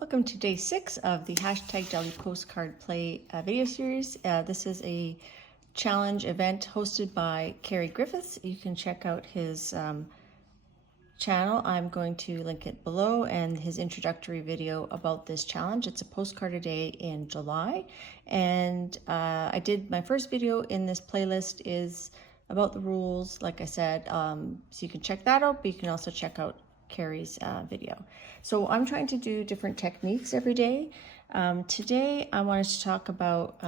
Welcome to day 6 of the hashtag Jelly Postcard Play video series. This is a challenge event hosted by Kerry Griffiths. You can check out his channel. I'm going to link it below, and his introductory video about this challenge. It's a postcard a day in July, and I did my first video in this playlist is about the rules, like I said, so you can check that out, but you can also check out Kerry's video. So I'm trying to do different techniques every day. Today I wanted to talk about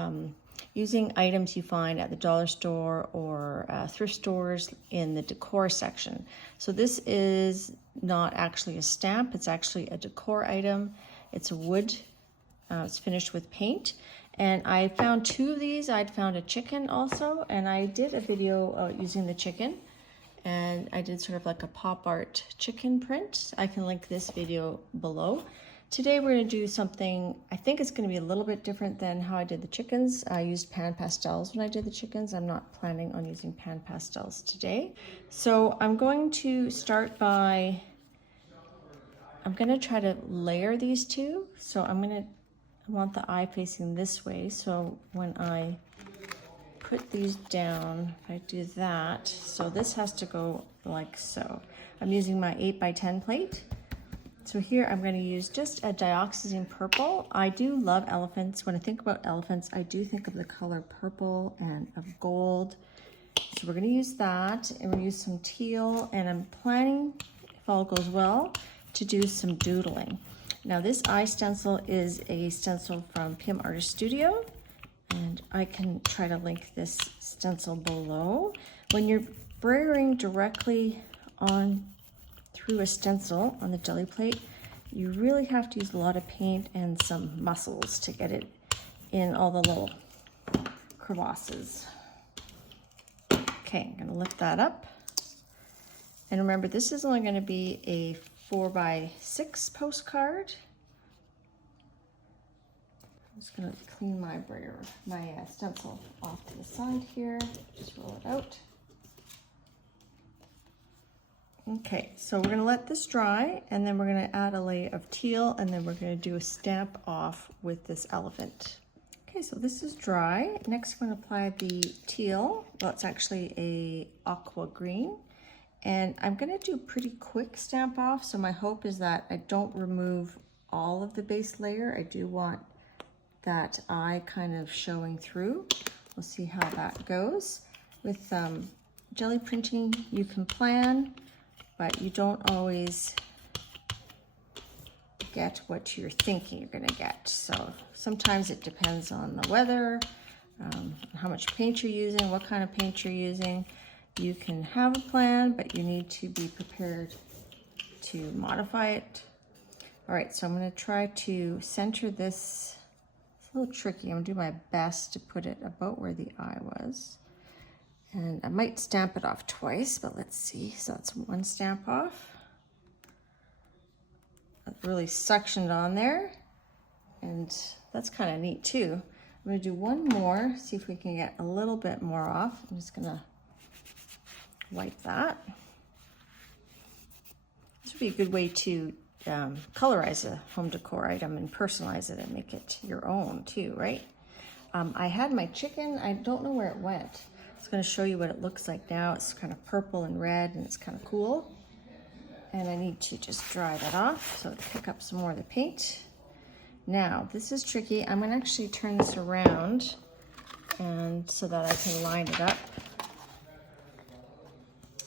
using items you find at the dollar store or thrift stores in the decor section. So this is not actually a stamp, it's actually a decor item. It's a wood, it's finished with paint. And I found 2 of these. I'd found a chicken also, and I did a video using the chicken. And I did sort of like a pop art chicken print. I can link this video below. Today we're going to do something, I think it's going to be a little bit different than how I did the chickens. I used pan pastels when I did the chickens. I'm not planning on using pan pastels today. So I'm going to start by, I'm going to try to layer these 2. So I want the eye facing this way. So when I put these down, if I do that, so this has to go like so. I'm using my 8x10 plate. So here I'm going to use just a dioxazine purple. I do love elephants. When I think about elephants, I do think of the color purple and of gold. So we're going to use that, and we'll use some teal, and I'm planning, if all goes well, to do some doodling. Now this eye stencil is a stencil from PM Artist Studio, and I can try to link this stencil below. When you're brayering directly on through a stencil on the jelly plate, you really have to use a lot of paint and some muscles to get it in all the little crevasses. Okay, I'm gonna lift that up. And remember, this is only gonna be a 4x6 postcard. I'm just going to clean my stencil off to the side here. Just roll it out. Okay, so we're going to let this dry, and then we're going to add a layer of teal, and then we're going to do a stamp off with this elephant. Okay, so this is dry. Next, I'm going to apply the teal. Well, it's actually a aqua green. And I'm going to do a pretty quick stamp off, so my hope is that I don't remove all of the base layer. I do want that eye kind of showing through. We'll see how that goes. With jelly printing, you can plan, but you don't always get what you're thinking you're gonna get. So sometimes it depends on the weather, how much paint you're using, what kind of paint you're using. You can have a plan, but you need to be prepared to modify it. All right, so I'm gonna try to center this. A little tricky. I'm gonna do my best to put it about where the eye was. And I might stamp it off twice, but let's see. So that's one stamp off. That's really suctioned on there. And that's kind of neat too. I'm gonna do one more, see if we can get a little bit more off. I'm just gonna wipe that. This would be a good way to colorize a home decor item and personalize it and make it your own too, right? I had my chicken, I don't know where it went. I was going to show you what it looks like now. It's kind of purple and red, and it's kind of cool. And I need to just dry that off, so to pick up some more of the paint. Now, this is tricky. I'm going to actually turn this around and so that I can line it up.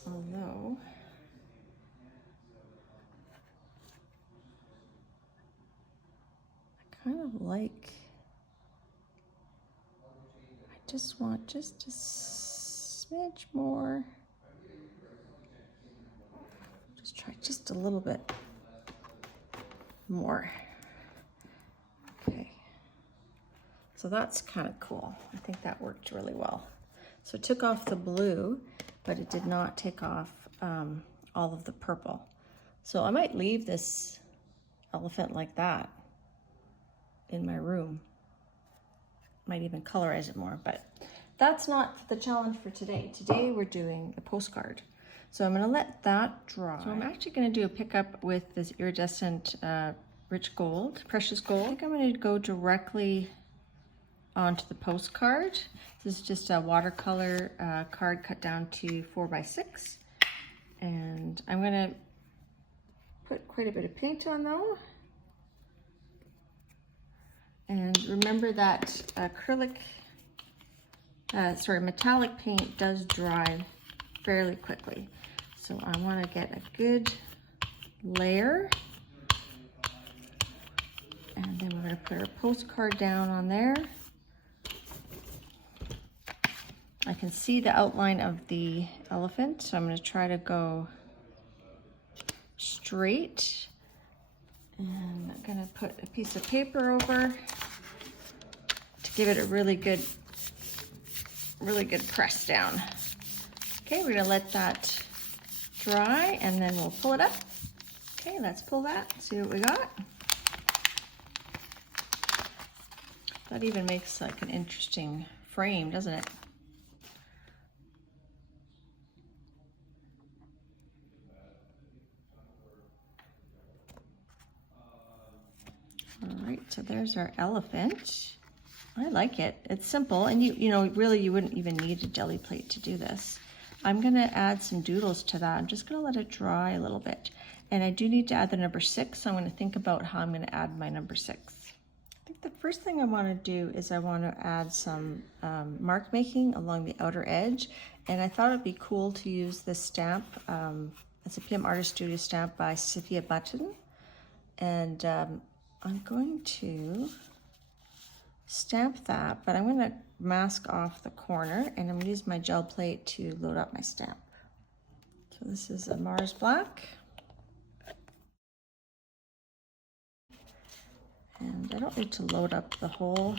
Although, kind of like, I just want just a smidge more. Just try just a little bit more. Okay, so that's kind of cool. I think that worked really well. So it took off the blue, but it did not take off all of the purple. So I might leave this elephant like that in my room. Might even colorize it more, but that's not the challenge for today. Today we're doing the postcard. So I'm gonna let that dry. So I'm actually gonna do a pickup with this iridescent rich gold, precious gold. I think I'm going to go directly onto the postcard. This is just a watercolor card cut down to 4x6. And I'm going to put quite a bit of paint on though. And remember that metallic paint does dry fairly quickly. So I want to get a good layer. And then we're going to put our postcard down on there. I can see the outline of the elephant, so I'm going to try to go straight. And I'm going to put a piece of paper over to give it a really good press down. Okay, we're going to let that dry and then we'll pull it up. Okay, let's pull that, see what we got. That even makes like an interesting frame, doesn't it? All right, so there's our elephant. I like it. It's simple, and you know, really you wouldn't even need a jelly plate to do this. I'm gonna add some doodles to that. I'm just gonna let it dry a little bit. And I do need to add the number 6, so I'm gonna think about how I'm gonna add my number 6. I think the first thing I wanna do is I wanna add some mark making along the outer edge. And I thought it'd be cool to use this stamp. It's a PM Artist Studio stamp by Sophia Button. And I'm going to stamp that, but I'm going to mask off the corner and I'm going to use my gel plate to load up my stamp. So this is a Mars Black. And I don't need to load up the whole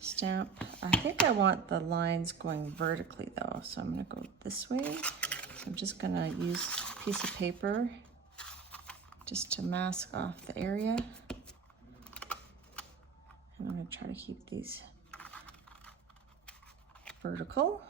stamp. I think I want the lines going vertically though, so I'm going to go this way. So I'm just going to use a piece of paper just to mask off the area. And I'm going to try to keep these vertical.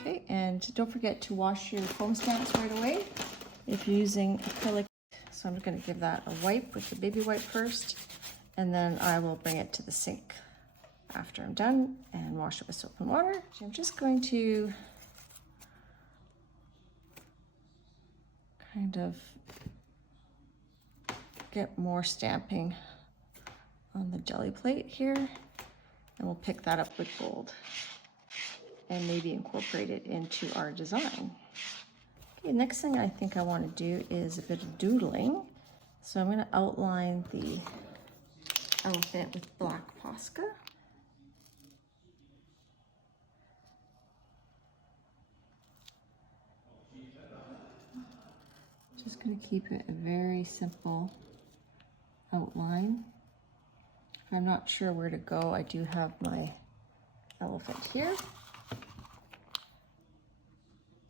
Okay, and don't forget to wash your foam stamps right away if you're using acrylic. So I'm going to give that a wipe with the baby wipe first, and then I will bring it to the sink after I'm done and wash it with soap and water. So I'm just going to kind of get more stamping on the jelly plate here, and we'll pick that up with gold and maybe incorporate it into our design. Okay, next thing I think I want to do is a bit of doodling. So I'm going to outline the elephant with black Posca. Just going to keep it a very simple outline. If I'm not sure where to go, I do have my elephant here.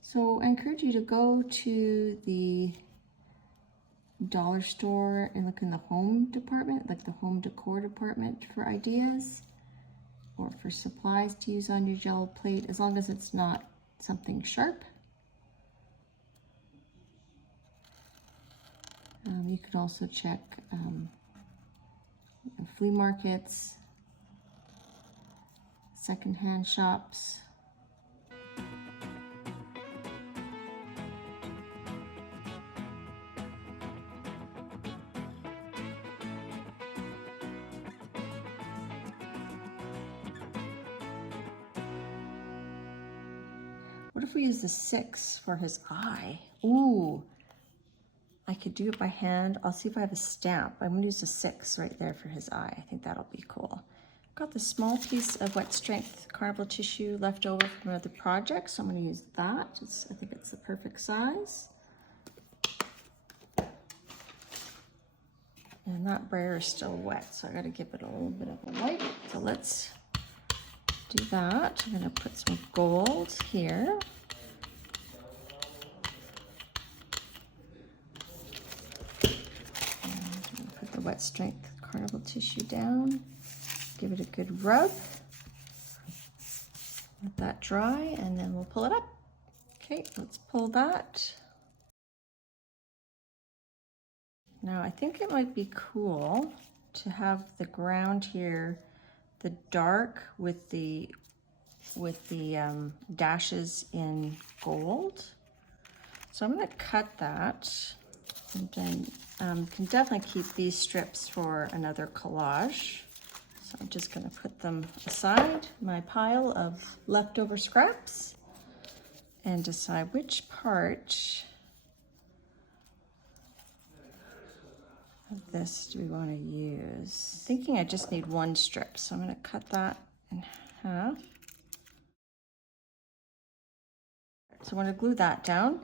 So I encourage you to go to the dollar store and look in the home department, like the home decor department, for ideas or for supplies to use on your gel plate, as long as it's not something sharp. You can also check flea markets, secondhand shops. What if we use the 6 for his eye? Ooh, I could do it by hand. I'll see if I have a stamp. I'm gonna use the 6 right there for his eye. I think that'll be cool. I've got this small piece of wet strength carnival tissue left over from another project, so I'm gonna use that. I think it's the perfect size. And that brayer is still wet, so I gotta give it a little bit of a wipe. So let's do that. I'm gonna put some gold here. And I'm gonna put the wet strength particle tissue down, give it a good rub. Let that dry, and then we'll pull it up. Okay, let's pull that. Now I think it might be cool to have the ground here, the dark with the dashes in gold. So I'm going to cut that, and then can definitely keep these strips for another collage. So I'm just going to put them aside, my pile of leftover scraps, and decide which part of this do we want to use. Thinking I just need one strip, so I'm going to cut that in half. So I want to glue that down.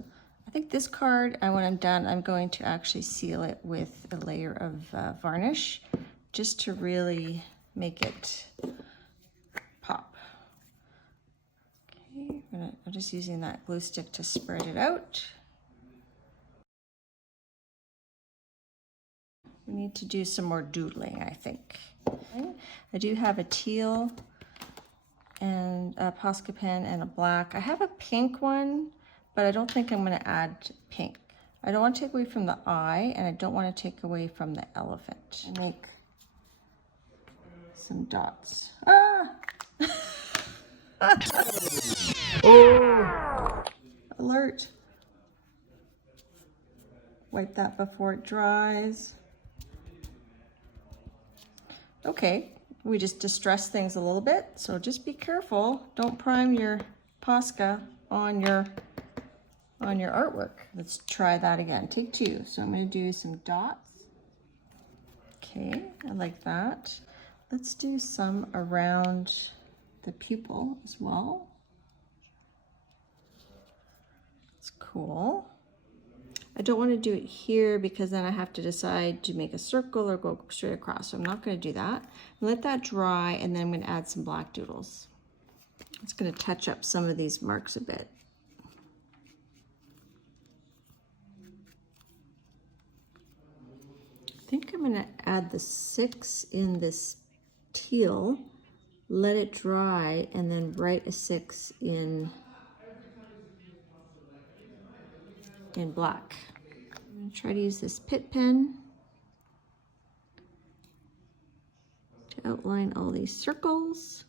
I think this card, when I'm done, I'm going to actually seal it with a layer of varnish, just to really make it pop. Okay, I'm just using that glue stick to spread it out. We need to do some more doodling, I think. Okay. I do have a teal and a Posca pen and a black. I have a pink one, but I don't think I'm going to add pink. I don't want to take away from the eye, and I don't want to take away from the elephant. Make some dots. Ah! Oh! Alert. Wipe that before it dries. Okay, we just distress things a little bit, so just be careful. Don't prime your Posca on your artwork. Let's try that again. Take two. So I'm going to do some dots. Okay, I like that. Let's do some around the pupil as well. It's cool. I don't want to do it here because then I have to decide to make a circle or go straight across. So I'm not going to do that. Let that dry, and then I'm going to add some black doodles. It's going to touch up some of these marks a bit. I think I'm going to add the 6 in this teal, let it dry, and then write a 6 in black. I'm going to try to use this Pitt pen to outline all these circles.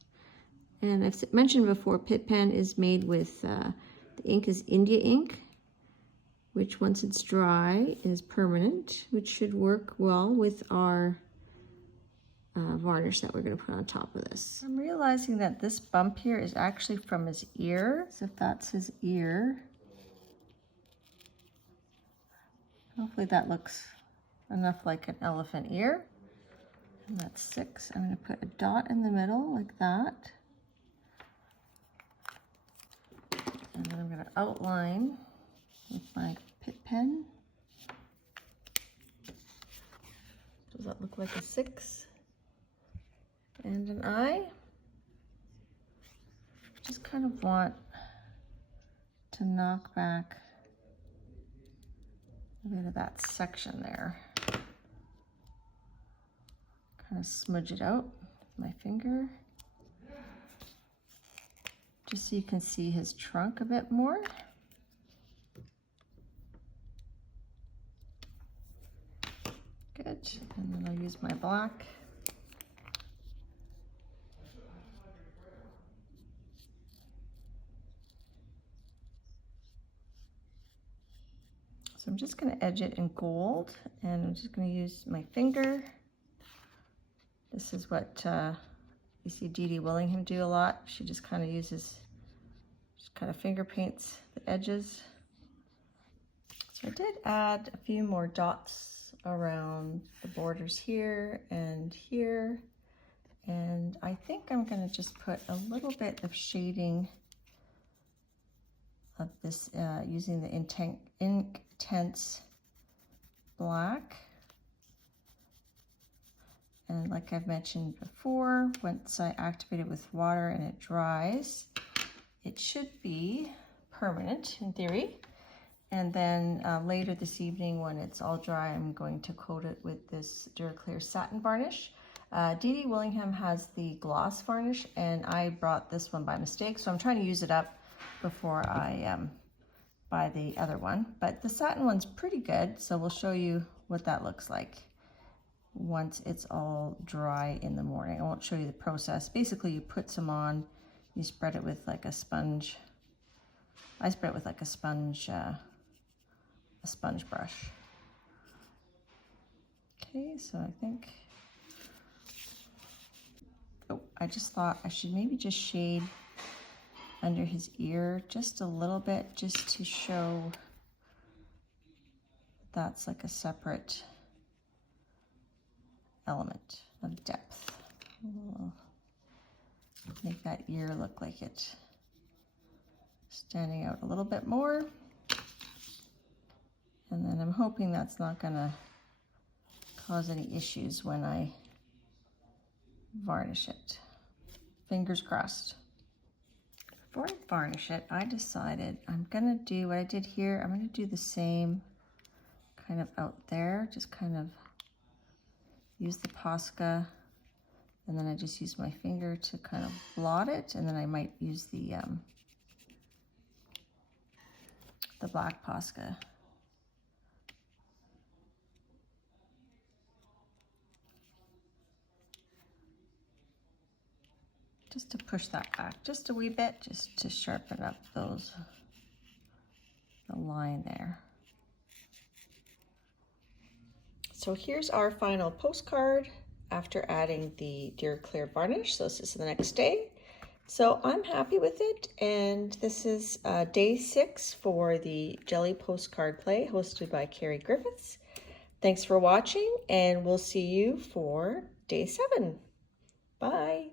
And I've mentioned before, Pitt pen is made with, the ink is India ink, which once it's dry is permanent, which should work well with our varnish that we're going to put on top of this. I'm realizing that this bump here is actually from his ear. So if that's his ear, hopefully that looks enough like an elephant ear. And that's 6. I'm going to put a dot in the middle like that. And then I'm going to outline with my Pitt pen. Does that look like a 6? And an eye. Just kind of want to knock back a bit of that section there. Kind of smudge it out with my finger, just so you can see his trunk a bit more. Good, and then I'll use my black. So I'm just going to edge it in gold, and I'm just going to use my finger. This is what you see Dee Dee Willingham do a lot. She just kind of uses, just kind of finger paints the edges. So I did add a few more dots around the borders here, and I think I'm going to just put a little bit of shading of this using the inktense black. And like I've mentioned before, once I activate it with water and it dries, it should be permanent in theory. And then later this evening, when it's all dry, I'm going to coat it with this Duraclear satin varnish. Dee Dee Willingham has the gloss varnish, and I brought this one by mistake, so I'm trying to use it up before I buy the other one. But the satin one's pretty good, so we'll show you what that looks like once it's all dry in the morning. I won't show you the process. Basically, you put some on, you spread it with like a sponge. I spread it with like a sponge brush. Okay, so I think, oh, I just thought I should maybe just shade under his ear just a little bit, just to show that's like a separate element of depth. We'll make that ear look like it's standing out a little bit more. And then I'm hoping that's not gonna cause any issues when I varnish it. Fingers crossed. Before I varnish it, I decided I'm gonna do what I did here. I'm gonna do the same kind of out there, just kind of use the Posca, and then I just use my finger to kind of blot it, and then I might use the black Posca. Just to push that back just a wee bit, just to sharpen up the line there. So here's our final postcard after adding the Duraclear varnish. So this is the next day. So I'm happy with it, and this is day 6 for the Jelly Postcard Play hosted by Carrie Griffiths. Thanks for watching, and we'll see you for day 7. Bye.